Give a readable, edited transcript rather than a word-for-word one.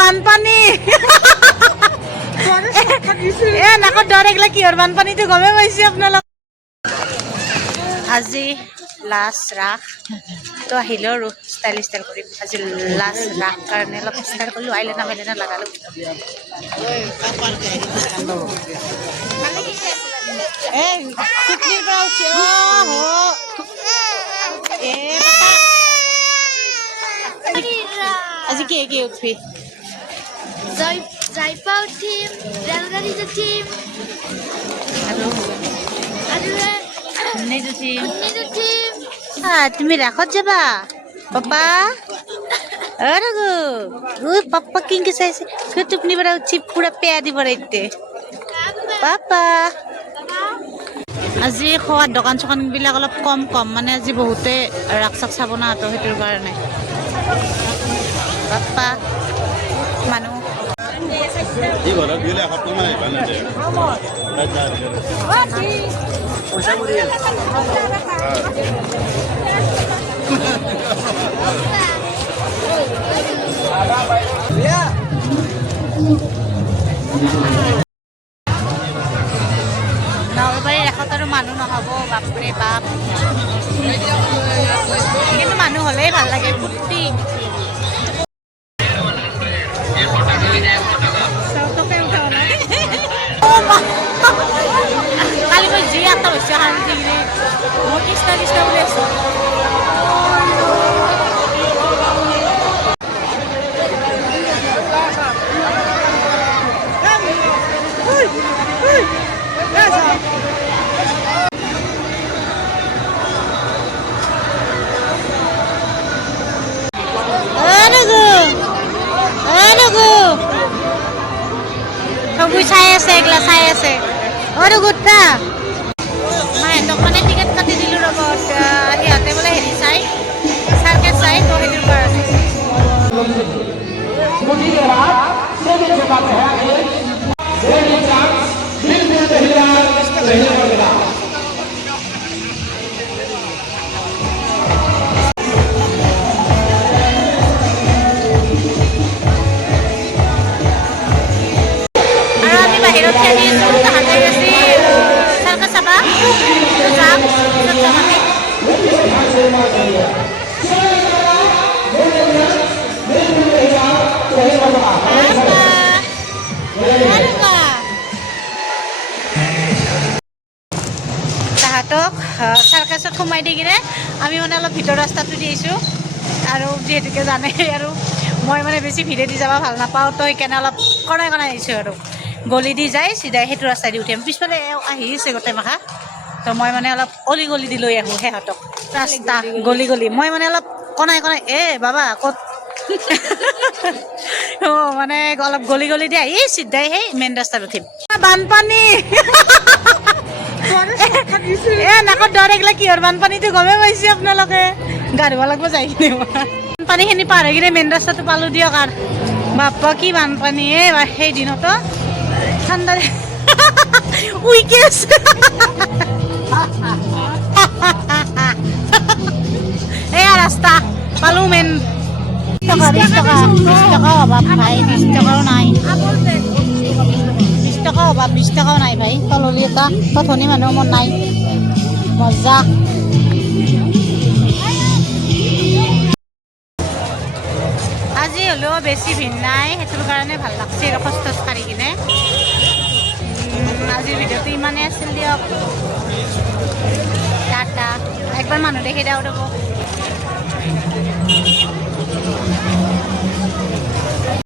বানপানী নাকত ডৰ এইগিলা কিহৰ বানপানীটো গমেই পাইছে আপোনালোক আজি লাষ্ট ৰাস তো আহিলো আৰু ষ্টাইল কৰিম আজি লাষ্ট ৰাস কাৰণে অলপ ষ্টাইল কৰিলোঁ আইলাইনাৰ লগালোঁ আজি কি উঠবি জয়পা উঠিম ৰেলগাড়ীত উঠিম তুমি ৰাসত যাবা পাপা পাপা কিনকে চাইছে টোপনি পৰা উঠি পুৰা পেয়া দিব ৰাইতে পাপা আজি খোৱাৰ দোকান চোকানবিলাক অলপ কম মানে আজি বহুতে ৰাস চাক চাব না তো সেইটোৰ কাৰণে পাপা মানুহ নলবাৰী ৰাসত আৰু মানুহ নহ'ব বাপৰে বাপ কিন্তু মানুহ হ'লেই ভাল লাগে ফূৰ্তি কালি মই যি এটা হৈছে শান্তি মই কৃষ্ণ বুলি আছোঁ চাই আছে এগলা চাই আছে আৰু গোটা মাহঁতক মানে টিকেট কাটি দিলোঁ ৰ'ব সিহঁতে বোলে হেৰি চাই চাৰ্কেট চাই তো সেইটোৰ কাৰণে বাহিৰত খেলি আছোঁ তাহাঁতে বেছি চাৰ্কাছ চাবা যাম তাহাঁতক চাৰ্কাছত সোমাই দি কিনে আমি মানে অলপ ভিতৰ ৰাস্তাটো দি আহিছোঁ আৰু যিহেতুকে জানে আৰু মই মানে বেছি ভিৰেদি যাব ভাল নাপাওঁ তো সেইকাৰণে অলপ কণাই আহিছোঁ আৰু গলি দি যায় চিধাই সেইটো ৰাস্তাই দি উঠিম পিছফালে আহিছে গোটেই মাখা তো মই মানে অলপ অলি গলি দি লৈ আহোঁ সিহঁতক ৰাস্তা গলি মই মানে অলপ কণাই বাবা ক'ত মানে অলপ গলি দি আহি চিধাই সেই মেইন ৰাস্তাত উঠিম বানপানী নাকত ডৰ এইগিলা কিহৰ বানপানীটো গমেই পাইছে আপোনালোকে গা ধুব লাগিব যাই কিনে বানপানীখিনি পাৰ হৈ কিনে মেইন ৰাস্তাটো পালোঁ দিয়ক আৰু বাপ্পা কি বানপানী সেই দিনতো ঠাণ্ডা উইকে আছে এয়া ৰাস্তা পালোঁ মেইন 20 টকা অভাৱ ভাই 20 টকাও নাই 20 টকা অভাৱ 20 টকাও নাই ভাই তললি এটা ধনী মানুহ মোৰ নাই মজা আজি হ'লেও বেছি ভিৰ নাই সেইটোৰ কাৰণে ভাল লাগছে আৰু খোজ কাঢ়ি কিনে আজিৰ ভিডিঅ'টো ইমানেই আছিল দিয়ক টাটা একবাৰ মানুহ দেখি দিওঁ ৰ'ব